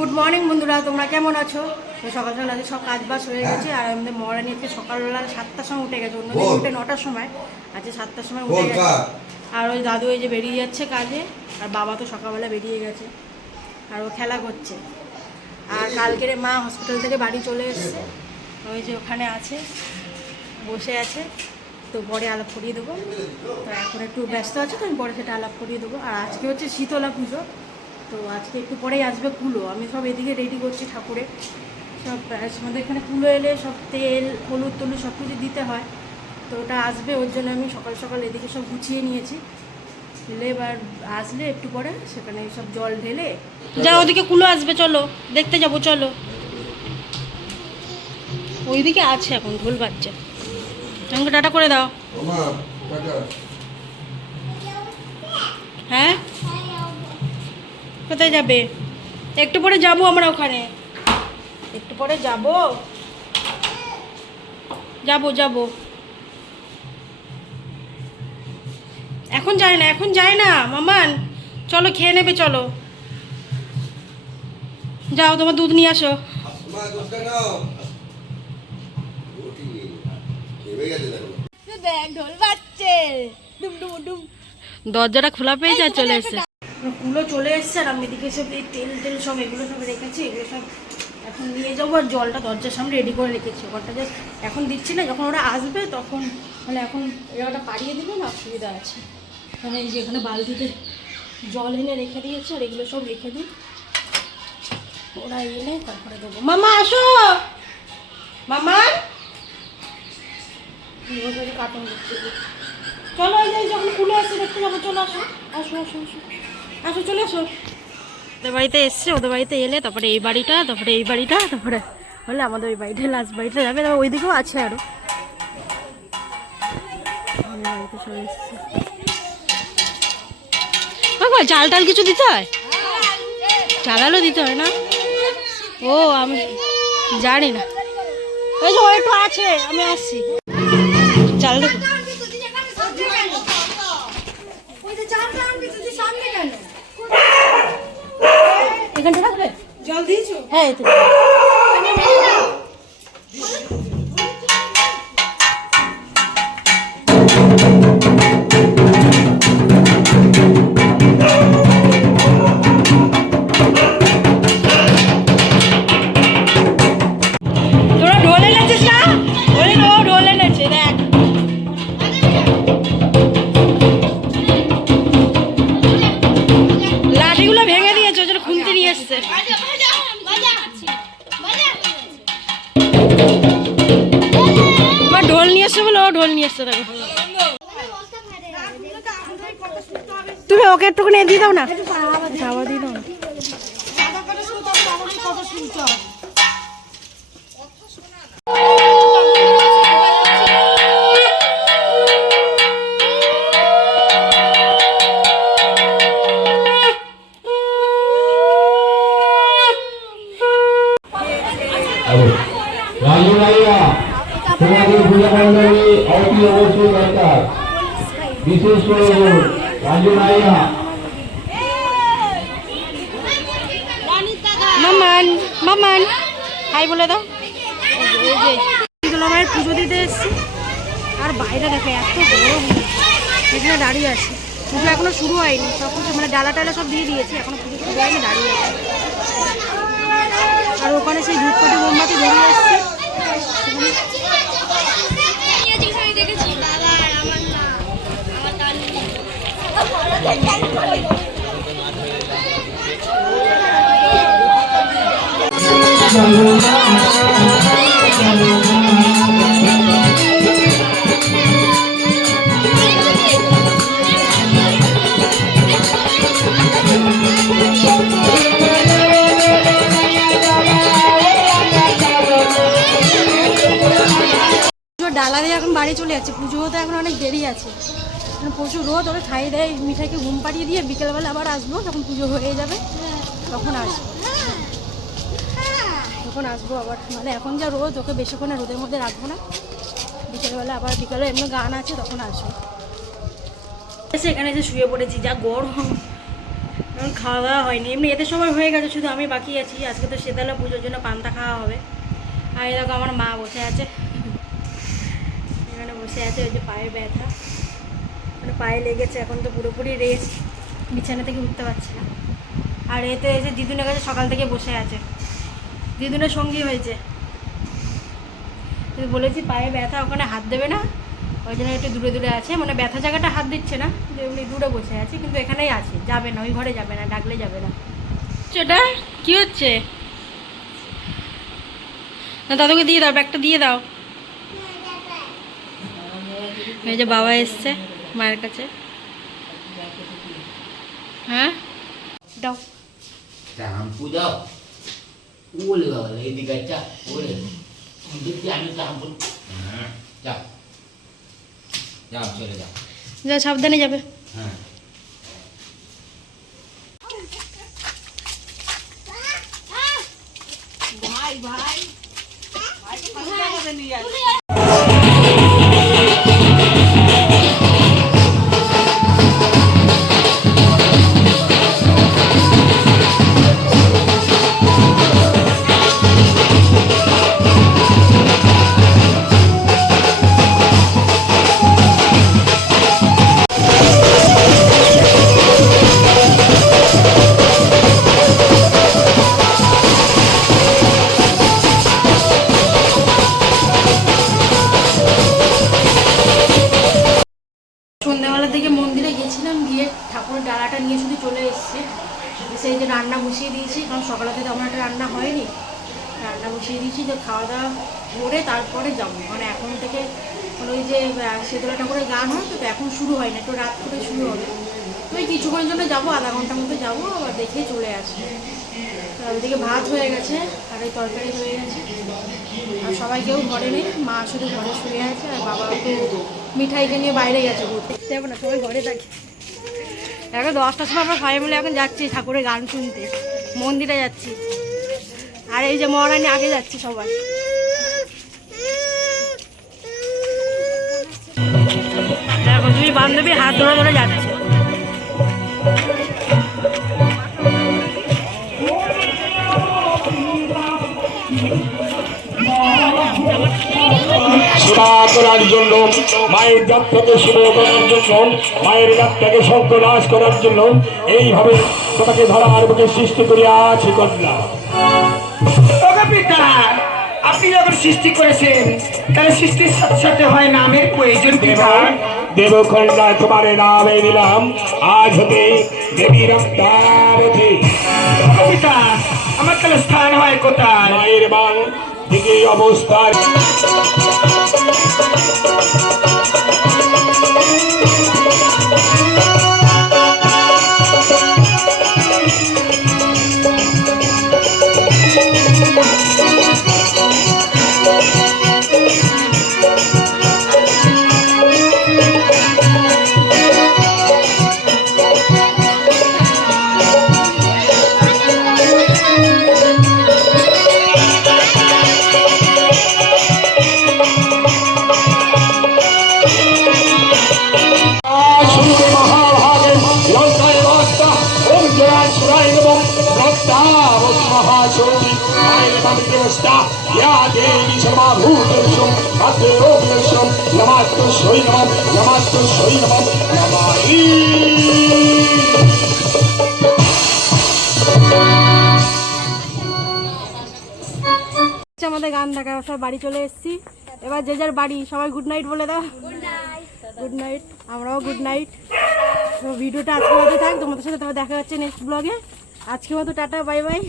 Good morning বন্ধুরা, তোমরা কেমন আছো? তো সকাল সকাল আজকে সব কাজ বাজ হয়ে গেছে। আর আমাদের মহারানী আজকে সকালবেলা 7টার সময় উঠে গেছে, অন্যদিন উঠে 9টার সময়, আজকে 7টার সময় উঠে গেছে। আর ওই দাদু এই যে বেরিয়ে যাচ্ছে কাজে, আর বাবা তো সকালবেলা বেরিয়ে গেছে, আর ও খেলা করছে। আর কালকের মা হসপিটাল থেকে বাড়ি চলে এসছে, ওই যে ওখানে আছে, বসে আছে। তো পরে আলাপ করিয়ে দেবো। তো এখন একটু ব্যস্ত আছে, তো আমি পরে সেটা আলাপ করিয়ে দেবো। আর আজকে হচ্ছে শীতলা পুজো, তো আজকে একটু পরেই আসবে কুলো। আমি সব এদিকে রেডি করছি ঠাকুরে, সব আমাদের এখানে কুলো এলে সব তেল হলুদ টলুদ সব কিছু দিতে হয়, তো ওটা আসবে, ওর জন্য আমি সকাল সকাল এদিকে সব গুছিয়ে নিয়েছি। ঢেলে এবার আসলে একটু পরে সেখানে সব জল ঢেলে যা, ওদিকে কুলো আসবে, চলো দেখতে যাবো, চলো। ওইদিকে আছে এখন ঢোল বাজছে, আমাকে টাটা করে দাও। হ্যাঁ, কোথায় যাবে? একটু পরে যাবো আমরা ওখানে, একটু পরে যাবো যাবো যাবো। এখন যায় না, এখন যায় না মামান, চলো খেয়ে নেবে, চলো যাও, তোমার দুধ নিয়ে আসো। ঢোল বাজছে, দরজাটা খোলা পেয়েছে আর চলে এসছে, কুলো চলে এসছে। আর আমি এদিকে সব এই তেল টেল সব এগুলো সব রেখেছি, এগুলো সব এখন নিয়ে যাবো। আর জলটা দরজার সামনে রেডি করে রেখেছি, ওখানটা জাস্ট এখন দিচ্ছি না, যখন ওরা আসবে তখন মানে এখন এরাটা পাড়িয়ে দিলে না অসুবিধা আছে। মানে এই যে এখানে বালতিতে জল এনে রেখে দিয়েছে, আর এগুলো সব রেখে দিই, ওরা এলে তারপরে দেবো। মামা আসো, মামা কার্টুন দিচ্ছে, চলো এই যে যখন খুলে আসছে দেখতে যাবো, চলো আসো আসো আসো আসো আসো, চলে আসো। ওদের বাড়িতে এসছে, ওদের বাড়িতে এলে তারপরে এই বাড়িটা, তারপরে এই বাড়িটা, তারপরে হলে আমাদের ওই বাড়িটা, লাস্ট বাড়িটা যাবে, তারপর ওইদিকেও আছে আরো বাড়িতে সব এসছে। চাল টাল কিছু দিতে হয়? চালালো দিতে হয় না? ও আমি জানি না, ওই যে একটু আছে, আমি আসছি। চাল দেখো, এখানটা রাখবে, জল দিয়েছো? হ্যাঁ, এই তো। তোরা ঢোল এনেছিস না? ওই ও ঢোল এনেছে, দেখ। লাঠিগুলো ভেঙে দিয়েছে, ওই জন্য খুলতে নিয়ে এসছে। ঢোল নিয়ে এসছে বলে ও ঢোল নিয়ে এসছে, দেখো। তুমি ওকে একটুখানি দিয়ে দাও না, খাওয়া দিয়ে দাও না। রাজু ভাইয়া, তোমাদের পূজা মণ্ডলী অতি অবশ্যই দরকার, বিশেষ করে রাজু ভাইয়া। মামান মামান হাই বলে দাও। এই যে আমার পুজো দিতে এসছি, আর বাইরে দেখে এত গরম, এখানে দাঁড়িয়ে আছি। পুজো এখনো শুরু হয়নি, সব কিছু মানে ডালা টালা সব দিয়ে দিয়েছি, এখনো পুজো শুরু হয়নি, দাঁড়িয়ে আছি। আর ওখানে সেই ধূপকাঠি মোমবাতি ধরিয়ে এসছে। ডালা দিয়ে এখন বাড়ি চলে যাচ্ছে, পুজো হতে এখন অনেক দেরি আছে, প্রচুর রোদ। ওরা খাইয়ে দেয়, মিঠাইকে ঘুম পাড়িয়ে দিয়ে বিকেলবেলা আবার আসবো, যখন পুজো হয়ে যাবে তখন আসবো, তখন আসবো আবার। মানে এখন যা রোদ, ওকে বেশিক্ষণ রোদের মধ্যে রাখবো না, বিকেলবেলা আবার, বিকেলে এমনি গান আছে তখন আসবো। এসে এখানে এসে শুয়ে পড়েছি, যা গরম, এখন খাওয়া দাওয়া হয়নি, এমনি এদের সময় হয়ে গেছে, শুধু আমি বাকি আছি। আজকে তো শীতলা পুজোর জন্য পান্তা খাওয়া হবে। আর এই দেখো আমার মা বসে আছে, এখানে বসে আছে। ওই যে পায়ে ব্যথা, মানে পায়ে লেগেছে, এখন তো পুরোপুরি রেস্ট, বিছানা থেকে উঠতে পারছে না। আর এতে এসে দিদুনের কাছে সকাল থেকে বসে আছে, দিদুনের সঙ্গী হয়েছে। বলেছি পায়ে ব্যথা, ওখানে হাত দেবে না, ওই জন্য একটু দূরে দূরে আছে, মানে ব্যথা জায়গাটা হাত দিচ্ছে না, যে এমনি দূরে বসে আছে, কিন্তু এখানেই আছে, যাবে না, ওই ঘরে যাবে না, ডাকলে যাবে না। সেটা কি হচ্ছে না, দাদুকে দিয়ে দাও, ব্যাগটা দিয়ে দাও। এই যে বাবা এসছে মায়ের কাছে, হ্যাঁ দাও। Campur dah. Ul lah, ini kaca. Ul. Untuk dia ni campur. Jap. Jap, চলে যাও। যা, সাবধানে যাবে। হ্যাঁ। ভাই ভাই সন্ধ্যাবেলা থেকে মন্দিরে গেছিলাম, গিয়ে ঠাকুরের ডালাটা নিয়ে শুধু চলে এসেছি। সেই যে রান্না বসিয়ে দিয়েছি, কারণ সকালেতে তেমন একটা রান্না হয়নি, রান্না বসিয়ে দিয়েছি, যে খাওয়া দাওয়া করে তারপরে যাবো। মানে এখন থেকে মানে ওই যে শীতলা ঠাকুরের গান হয়, তো এখন শুরু হয় না, একটু রাত করে শুরু হবে। তো ওই কিছুক্ষণের জন্য যাবো, আধা ঘন্টার মতো যাবো, আবার দেখে চলে আসবো। তো ওইদিকে ভাত হয়ে গেছে, আর ওই তরকারি হয়ে গেছে, আর সবাই কেউ ঘরে নেই, মা শুধু ঘরে শুয়ে আছে, আর বাবা একটু মিঠাইকে নিয়ে বাইরে গেছে ঘুরতে। যাবো না, সবাই ঘরে থাকে। এখন 10টার সময় আমরা সবাই মিলে এখন যাচ্ছি ঠাকুরের গান শুনতে, মন্দিরে যাচ্ছি। আর এই যে মহারানী আগে যাচ্ছি সবাই। দেখো দুই বান্ধবী হাত ধরে ধরে যাচ্ছে। সেবা করার জন্য, মায়ের যাত্রাকে শুভ করার জন্য, মায়ের যাত্রাকে সর্বনাশ করার জন্য এইভাবে তোমাকে ধরার বুকে সৃষ্টি করিয়াছি কন্যা। পিতা, আপনি যখন সৃষ্টি করেছেন তাহলে সৃষ্টির সাথে সাথে হয় নামের প্রয়োজন। পিতা, দেবকন্যা তোমার নামে দিলাম আজ হতে দেবী রক্তাবতী। পিতা, আমার তাহলে স্থান হয় কোথায়? মায়ের বাং দিকে অবস্থায়। আমাদের গান দেখা, সব বাড়ি চলে এসেছি, এবার যে যার বাড়ি। সবাই গুড নাইট বলে দাও। Good night. আমরাও গুড নাইট। তো ভিডিওটা আজকে মতো থাক, তোমাদের সাথে দেখা হচ্ছে নেক্সট ব্লগে। আজকে মতো টাটা, বাই বাই।